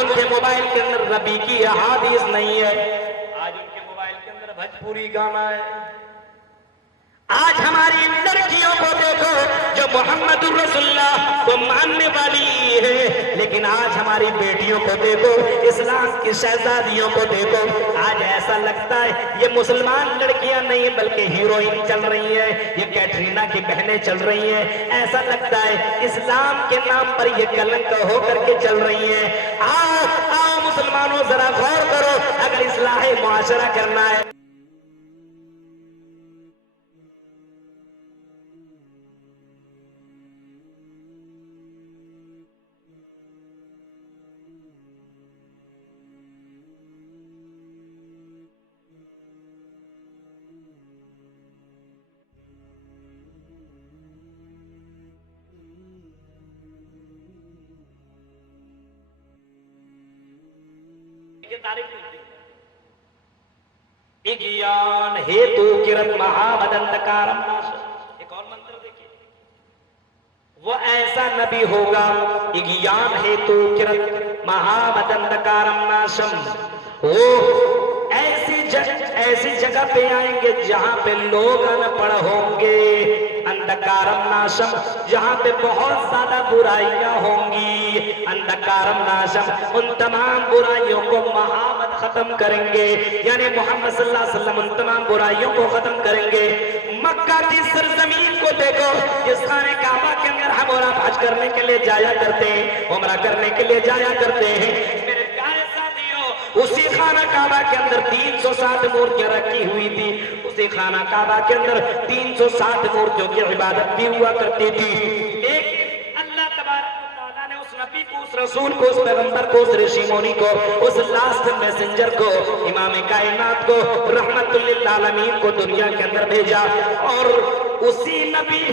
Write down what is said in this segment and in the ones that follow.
ان کے موبائل کے اندر نبی کی احادیث نہیں ہے، آج ان کے موبائل کے اندر بھوجپوری گانا ہے۔ آج ہماری لڑکیوں کو دیکھو جو محمد رسول اللہ کو ماننے والی ہے، لیکن آج ہماری بیٹیوں کو دیکھو، اسلام کی شہزادیوں کو دیکھو، آج ایسا لگتا ہے یہ مسلمان لڑکیاں نہیں بلکہ ہیروئن چل رہی ہیں، یہ کیٹرینا کی بہنیں چل رہی ہیں، ایسا لگتا ہے اسلام کے نام پر یہ کلنک ہو کر کے چل رہی ہیں۔ آؤ مسلمانوں ذرا غور کرو، اگر اصلاح معاشرہ کرنا ہے اگیان ہیتو کرت مہامدندکارم ناش، ایک اور منتر دیکھیے، وہ ایسا نبی ہوگا اگیان ہیتو کرت مہامدندکارم ناشم، وہ ایسی جگہ پہ آئیں گے جہاں پہ لوگ ان پڑھ ہوں گے، اندکارم ناشم، جہاں پہ بہت زیادہ برائیاں ہوں گی، اندکارم ناشم، ان تمام برائیوں کو مہامد ختم کریں گے، یعنی محمد صلی اللہ علیہ وسلم ان تمام برائیوں کو ختم کریں گے۔ مکہ کی سرزمین کو دیکھو، جس خانہ کعبہ کے اندر ہم عمرہ حج کرنے کے لیے جایا کرتے ہیں، عمرہ کرنے کے لیے جایا کرتے ہیں، میرے پیارے ساتھیوں، اسی خانہ کعبہ کے اندر 360 مورتیاں رکھی ہوئی تھی، اسی خانہ کعبہ کے اندر 360 مورتیوں کی عبادت بھی ہوا کرتی تھی، لیکن اللہ تبارک و تعالیٰ نے اس نبی کو، اس رسول کو، اس پیغمبر کو، اس رشی مونی کو، اس لاسٹ میسنجر کو، امام کائنات کو، رحمت للعالمین کو دنیا کے اندر بھیجا، اور اسی نبی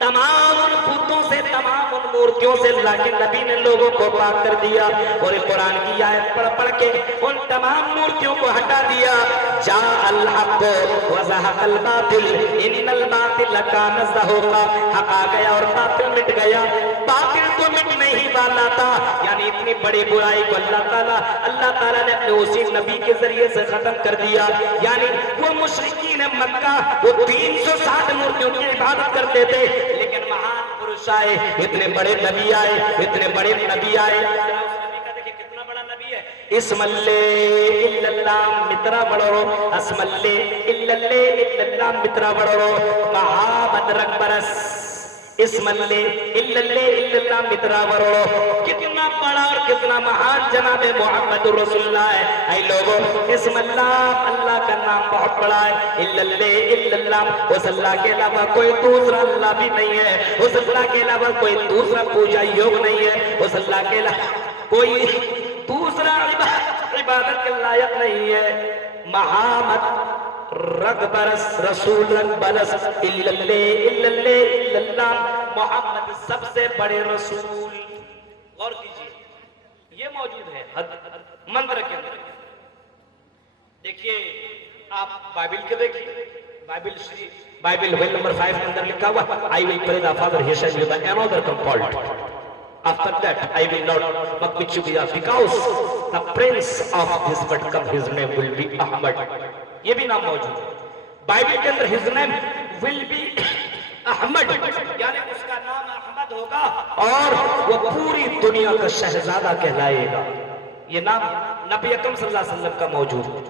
تمام ان بتوں سے، تمام ان مورتیوں سے اللہ کے نبی نے لوگوں کو پاک کر دیا، اور قرآن کی آیت پڑھ پڑھ کے ان تمام مورتیوں کو ہٹا دیا۔ جاء الحق وزهق الباطل ان الباطل کان زہوقا، حق آ گیا اور باطل مٹ گیا، باطل تو مٹ نہیں والا تھا، یعنی اتنی بڑی برائی کو اللہ تعالیٰ نے اپنے اسی نبی کے ذریعے سے ختم کر دیا۔ یعنی وہ مشرکین مکہ وہ 360 مورتیوں کی عبادت کرتے تھے، لیکن مہان پروش آئے، اتنے بڑے نبی آئے، اتنے بڑے نبی آئے، اس نبی کا دیکھیں کتنا بڑا نبی ہے، اسم اللہ اللہ مترا بڑھو، اسم اللہ اللہ مترا بڑھو، محامد رنگ برس، اسم اللہ مترا بڑھو، کتنا بڑا اور کتنا مہان جناب محمد رسول اللہ ہے۔ اے لوگوں، اسم اللہ، اللہ کا نام بہت بڑا ہے، اللہ، اس اللہ کے علاوہ کوئی دوسرا اللہ بھی نہیں ہے، اس اللہ کے علاوہ کوئی دوسرا پوجا یوگ نہیں ہے، اس اللہ کے علاوہ کوئی دوسرا عبادت کے لائق نہیں ہے۔ محمد رگ برس رسول رگ برس اللہ، محمد سب سے بڑے رسول۔ غور کیجئے، یہ موجود ہے منظر کے اندر۔ دیکھیے آپ بائبل کے دیکھیے، بائبل ویل نمبر 5 کے اندر لکھا ہوا I will pray the Father he shall give thee another comfort. After that I will not make you because the prince of this world come his name will be Ahmad. یہ بھی نام موجود ہے Bible کے اندر، his name will be Ahmad, یعنی اس کا نام احمد ہوگا اور وہ پوری دنیا کا شہزادہ کہلائے گا۔ یہ نام نبی اکرم صلی اللہ علیہ وسلم کا موجود ہے۔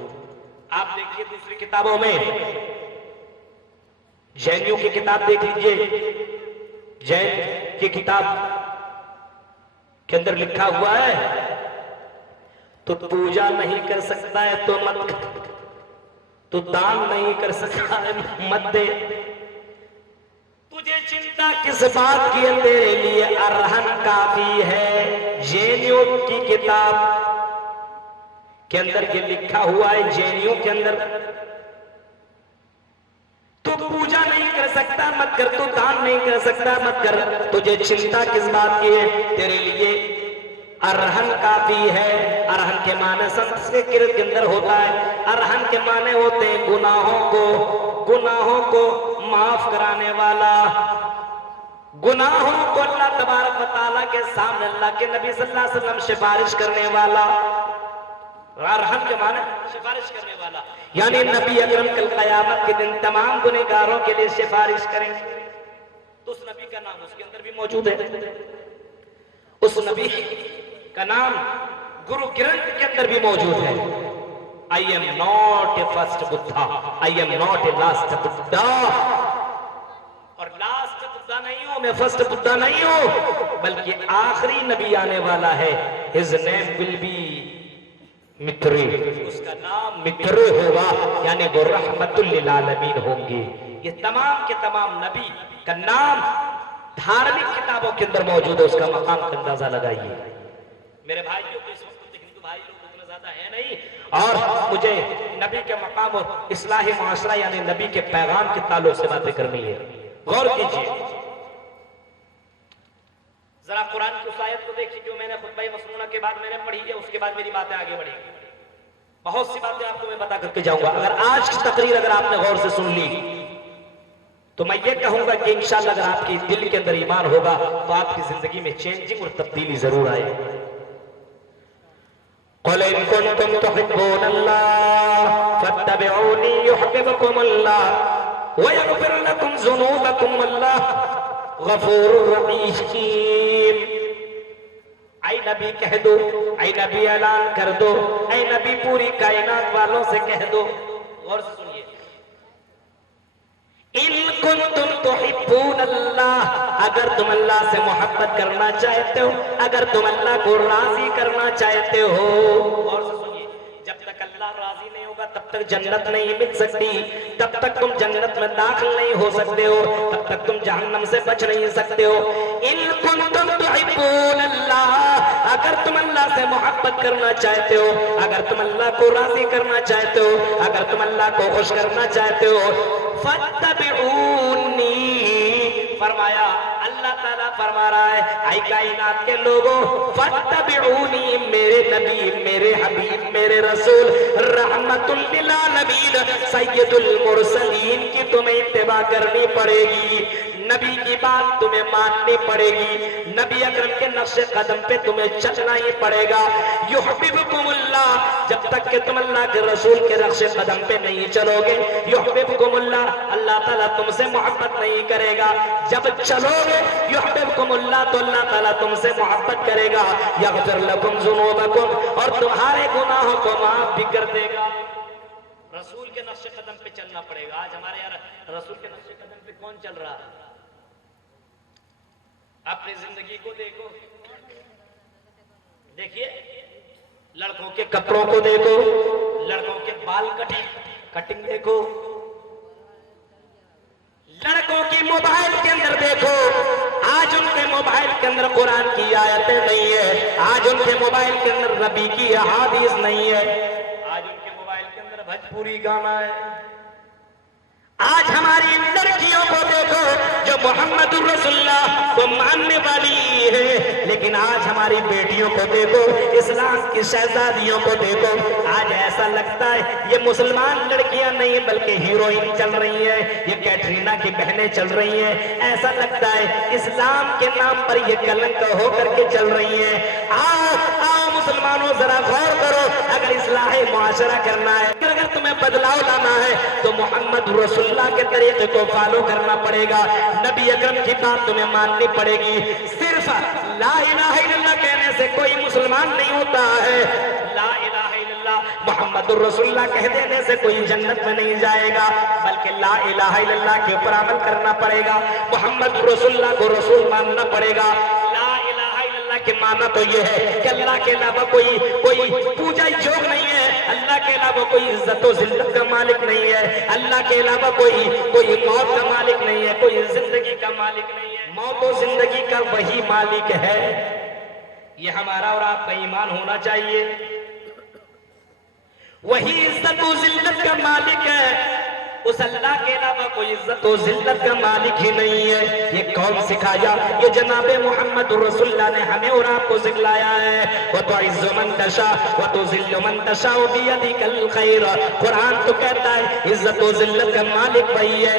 آپ دیکھیے دوسری کتابوں میں، جینیوں کی کتاب دیکھ لیجئے، جین کی کتاب کے اندر لکھا ہوا ہے تو پوجا نہیں کر سکتا ہے تو مت کر، تو دان نہیں کر سکتا ہے مت دے، تجھے چنتا کس بات کی ہے، تیرے لیے ارہن کافی ہے۔ جینیوں کی کتاب کے اندر یہ لکھا ہوا ہے، جینیوں کے اندر تو پوجا نہیں کر سکتا مت کر، تو دان نہیں کر سکتا مت کر، تجھے چنتا کس بات کی ہے، تیرے لیے ارہن کافی ہے۔ ارہن کے معنی سنسکرت کے اندر ہوتا ہے، ارہن کے معنی ہوتے ہیں گناہوں کو معاف کرانے والا، گناہوں کو اللہ تبارک و تعالیٰ کے سامنے اللہ کے نبی صلی اللہ علیہ وسلم سفارش کرنے والا، رحم کے معنی سفارش کرنے والا، یعنی نبی اکرم کل قیامت کے دن تمام گنہگاروں کے لیے سفارش کریں گے۔ تو اس نبی کا نام اس کے اندر بھی موجود ہے، اس نبی کا نام گرو گرنتھ کے اندر بھی موجود ہے۔ I am not a first Buddha, I am not a last Buddha، اور لاسٹ بدھا نہیں ہوں میں، فرسٹ بدھا نہیں ہوں، بلکہ آخری نبی آنے والا ہے۔ his name will be متری، اس کا نام متری ہوگا، یعنی وہ رحمت للعالمین ہوں گے۔ یہ تمام کے تمام نبی کا نام دھارمک کتابوں کے اندر موجود ہے، اس کا مقام کا اندازہ لگائیے۔ میرے بھائیوں کو اس وقت ہندو بھائی لوگ اتنا زیادہ ہے نہیں، اور مجھے نبی کے مقام اور اصلاح معاشرہ یعنی نبی کے پیغام کے تعلق سے باتیں کرنی ہے۔ غور کیجئے، ذرا قرآن کی اس آیت کو دیکھیے جو میں نے خطبہ مسنونہ کے بعد میں نے پڑھی ہے، اس کے بعد میری باتیں آگے بڑھیں گی۔ بہت سی باتیں آپ کو میں بتا کر کے جاؤں گا۔ اگر آج کی تقریر اگر آپ نے غور سے سن لی تو میں یہ کہوں گا کہ انشاءاللہ اگر آپ کی دل کے اندر ایمان ہوگا تو آپ کی زندگی میں چینجنگ اور تبدیلی ضرور آئے۔ قُلْ إِن كُنتُمْ تُحِبُّونَ اللَّهَ فَاتَّبِعُونِي يُحْبِبْكُمُ اللَّهُ وَيَغْفِرْ لَكُمْ ذُنُوبَكُمْ وَاللَّهُ غَفُورٌ رَحِيمٌ۔ اے نبی کہہ دو، اے نبی اعلان کر دو، اے نبی پوری کائنات والوں سے کہہ دو، غور سے سنیے، ان کنتم تحبون اللہ، اگر تم اللہ سے محبت کرنا چاہتے ہو، اگر تم اللہ کو راضی کرنا چاہتے ہو، غور سے سنیے، جب تک اللہ راضی نہیں ہوگا تب تک جنت نہیں مل سکتی، تب تک تم جنت میں داخل نہیں ہو سکتے ہو، تب تک تم جہنم سے بچ نہیں سکتے ہو۔ ان کنتم تحبون اللہ، اگر تم اللہ سے محبت کرنا چاہتے ہو، اگر تم اللہ کو راضی کرنا چاہتے ہو، اگر تم اللہ کو خوش کرنا چاہتے ہو، فَاتَّبِعُونِي، فرمایا اللہ تعالیٰ فرما رہا ہے اے کائنات کے لوگوں، فَاتَّبِعُونِی، میرے نبی، میرے حبیب، میرے رسول رحمت للعالمین سید المرسلین کی تمہیں اتباع کرنی پڑے گی، نبی کی بات تمہیں ماننی پڑے گی، نبی اکرم کے نقش قدم پہ تمہیں چلنا ہی پڑے گا۔ یحببکم اللہ، جب تک کہ تم اللہ کے رسول کے نقش قدم پہ نہیں چلو گے، یحببکم اللہ، اللہ تعالیٰ تم سے محبت نہیں کرے گا، جب چلو گے یحببکم اللہ تو اللہ تعالیٰ تم سے محبت کرے گا، یغفر لکم ذنوبکم، اور تمہارے گناہوں کو معاف بھی کر دے گا۔ رسول کے نقش قدم پہ چلنا پڑے گا۔ آج ہمارے یہاں رسول کے نقش قدم پہ کون چل رہا ہے؟ اپنی زندگی کو دیکھو، دیکھیے لڑکوں کے کپڑوں کو دیکھو، لڑکوں کے بال کٹنگ دیکھو، لڑکوں کی موبائل کے اندر دیکھو، آج ان کے موبائل کے اندر قرآن کی آیتیں نہیں ہے، آج ان کے موبائل کے اندر نبی کی احادیث نہیں ہے، آج ان کے موبائل کے اندر بھوجپوری گانا ہے۔ آج ہماری لڑکیوں کو دیکھو جو محمد رسول اللہ کو ماننے والی ہے، لیکن آج ہماری بیٹیوں کو دیکھو، اسلام کی شہزادیوں کو دیکھو، آج ایسا لگتا ہے یہ مسلمان لڑکیاں نہیں بلکہ ہیروئن چل رہی ہیں، یہ کیٹرینا کی بہنیں چل رہی ہیں، ایسا لگتا ہے اسلام کے نام پر یہ کلنک ہو کر کے چل رہی ہیں۔ آؤ مسلمانوں ذرا غور کرو، اگر اصلاح معاشرہ کرنا ہے، اگر تمہیں بدلاؤ لانا ہے تو محمد رسول اللہ کے طریقے کو فالو کرنا پڑے گا، نبی اکرم کی بات تمہیں ماننی پڑے گی۔ صرف لا الہ الا اللہ کہنے سے کوئی مسلمان نہیں ہوتا ہے، لا الہ الا اللہ محمد رسول اللہ کہہ دینے سے کوئی جنت میں نہیں جائے گا، بلکہ لا الہ الا اللہ کے اوپر عمل کرنا پڑے گا، محمد رسول اللہ کو رسول ماننا پڑے گا۔ کہ مانا تو یہ ہے کہ اللہ کے علاوہ کوئی پوجا جوگ نہیں ہے، اللہ کے علاوہ کوئی عزت و ذلت کا مالک نہیں ہے، اللہ کے علاوہ کوئی موت کا مالک نہیں ہے، کوئی زندگی کا مالک نہیں ہے، موت و زندگی کا وہی مالک ہے۔ یہ ہمارا اور آپ کا ایمان ہونا چاہیے، وہی عزت و ذلت کا مالک ہے، اس اللہ کے علاوہ کوئی عزت و ذلت کا مالک ہی نہیں ہے۔ یہ کون سکھایا؟ یہ جناب محمد رسول اللہ نے ہمیں اور آپ کو سکھلایا ہے۔ وَتُعِزُّ مَن تَشَاءُ وَتُذِلُّ مَن تَشَاءُ بِيَدِكَ الْخَيْرُ، قرآن تو کہتا ہے عزت و ذلت کا مالک وہی ہے،